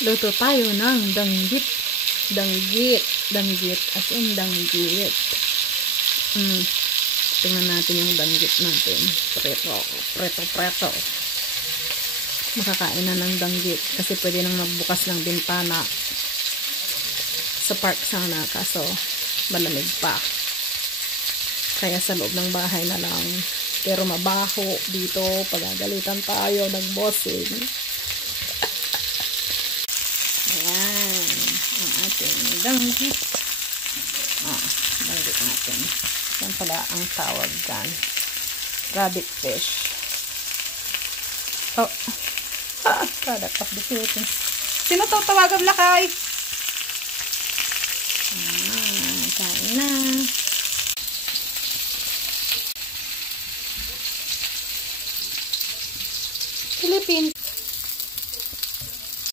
Luto tayo ng danggit. Danggit. As in danggit. Tingnan natin yung danggit natin. Preto. Makakain na ng danggit. Kasi pwede nang magbukas ng bintana. Sa park sana. Kaso malamig pa. Kaya sa loob ng bahay na lang. Pero mabaho dito. Pagagalitan tayo ng bossing. Ayan. Ang ating danggit. Danggit natin. Yan pala ang tawag dyan. Rabbit fish. Product of the Philippines. Sino to tawagan lakay? Kain na. Philippines.